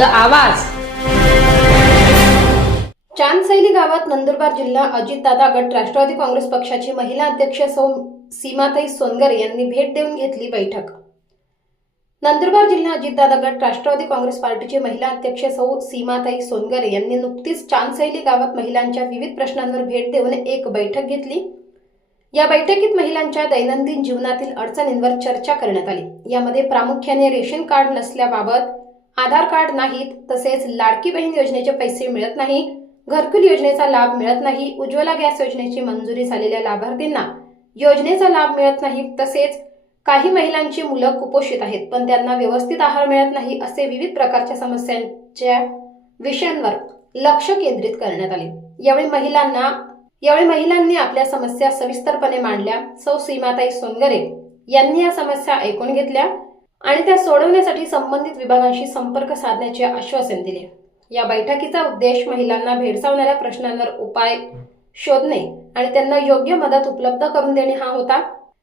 आवाज. चांदसैली गावात नंदुरबार जिल्हा अजितदादा गट राष्ट्रवादी काँग्रेस पक्षाची महिला अध्यक्ष सौ सीमाताई सोनगर यांनी भेट देऊन घेतली बैठक. नंदुरबार जिल्हा अजितदादा गट राष्ट्रवादी काँग्रेस पार्टीचे महिला अध्यक्ष सौ सीमाताई सोनगर यांनी नुकतीच चांदसैली गावात महिलांच्या विविध प्रश्नांवर भेट देऊन एक बैठक घेतली. या बैठकीत महिलांच्या दैनंदिन जीवनातील अडचणींवर चर्चा करण्यात आली. यामध्ये प्रामुख्याने रेशन कार्ड नसल्याबाबत आधार कार्ड नाहीत तसेच लाडकी बहीण योजनेचे पैसे मिळत नाही घरकुल योजनेचा लाभ मिळत नाही उज्ज्वला गॅस योजनेची मंजुरी झालेल्या लाभार्थींना योजनेचा लाभ मिळत नाही तसेच काही महिलांची मुलं कुपोषित आहेत पण त्यांना व्यवस्थित आहार मिळत नाही असे विविध प्रकारच्या समस्यांच्या विषयांवर लक्ष केंद्रित करण्यात आले. यावेळी महिलांना यावेळी महिलांनी आपल्या समस्या सविस्तरपणे मांडल्या. सौ सीमाताई सोनगरे यांनी या समस्या ऐकून घेतल्या आणि त्या सोडवण्यासाठी संबंधित विभागांशी संपर्क साधण्याचे आश्वासन दिले. या बैठकीचा उद्देश महिलांना भेडसावणाऱ्या प्रश्नांवर उपाय शोधणे आणि त्यांना योग्य मदत उपलब्ध करून देणे हा होता.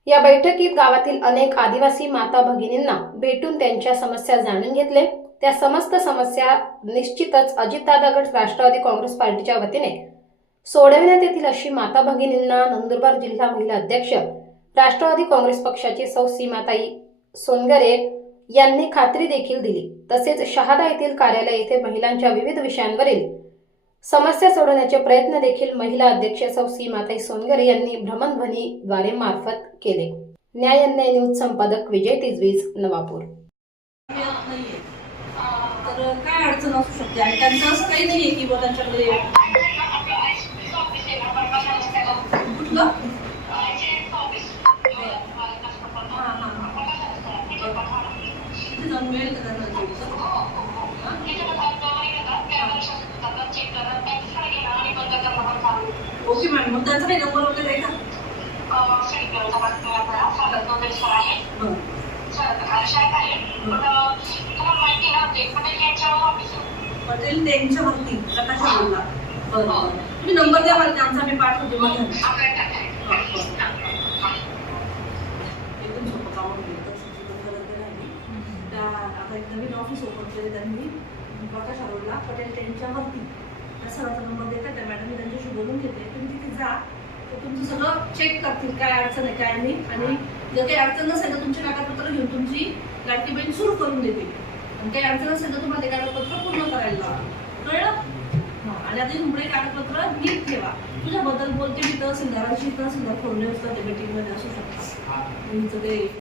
या बैठकीत गावातील अनेक आदिवासी माता भगिनींना भेटून त्यांच्या समस्या जाणून घेतले. त्या समस्त समस्या निश्चितच अजितदादा गट राष्ट्रवादी काँग्रेस पार्टीच्या वतीने सोडविण्यात येतील अशी माता भगिनींना नंदुरबार जिल्हा महिला अध्यक्ष राष्ट्रवादी काँग्रेस पक्षाचे सौ सीमाताई सोनगरे यांनी खात्री देखील दिली. तसेच शहादा येथील कार्यालय येथे महिलांच्या विविध विषयांवरील समस्या सोडवण्याचे प्रयत्न देखील महिला अध्यक्ष सौ सीमाताई सोनगरे यांनी भ्रमणध्वनीद्वारे मार्फत केले. न्याय अन्याय न्यूज संपादक विजय तिजवीज नवापूर. तर काय अडचण असू शकते? आणि त्यांचं असं काही नाहीये की त्यांच्याकडे कुठलं तिथे जाऊन मिळेल का ओके मॅडम मग त्यांचा काही नंबर वगैरे आहे का बरं. पटेल त्यांच्यावरती प्रकाश बोलला बरं तुम्ही नंबर द्या मला त्यांचा मी पाठवते मग एकदम सोपं काम होतं. तसं पण गरज नाही राहिली. त्या आता एक नवीन ऑफिस ओपन केले त्यांनी प्रकाश अरोडला पटेल त्यांच्यावरती त्या सरांचा नंबर देतात त्या मॅडम त्यांच्याशी बोलून घेते तुम्ही तिथे जा तर तुमचं सगळं चेक करतील काय अडचण आहे काय नाही. आणि जर काही अडचण नसेल तर तुमची कागदपत्र घेऊन तुमची लाडकी बहीण सुरू करून देतील. आणि काही अडचण असेल तर तुम्हाला ते कागदपत्र पूर्ण करायला लावा. कळलं? हा, आणि आता पुढे कागदपत्र नीट ठेवा. तुझ्याबद्दल बोलते मी तहसीलदारांशी तहसीलदार फोन असतात मीटिंगमध्ये असू शकतात. तुमचं ते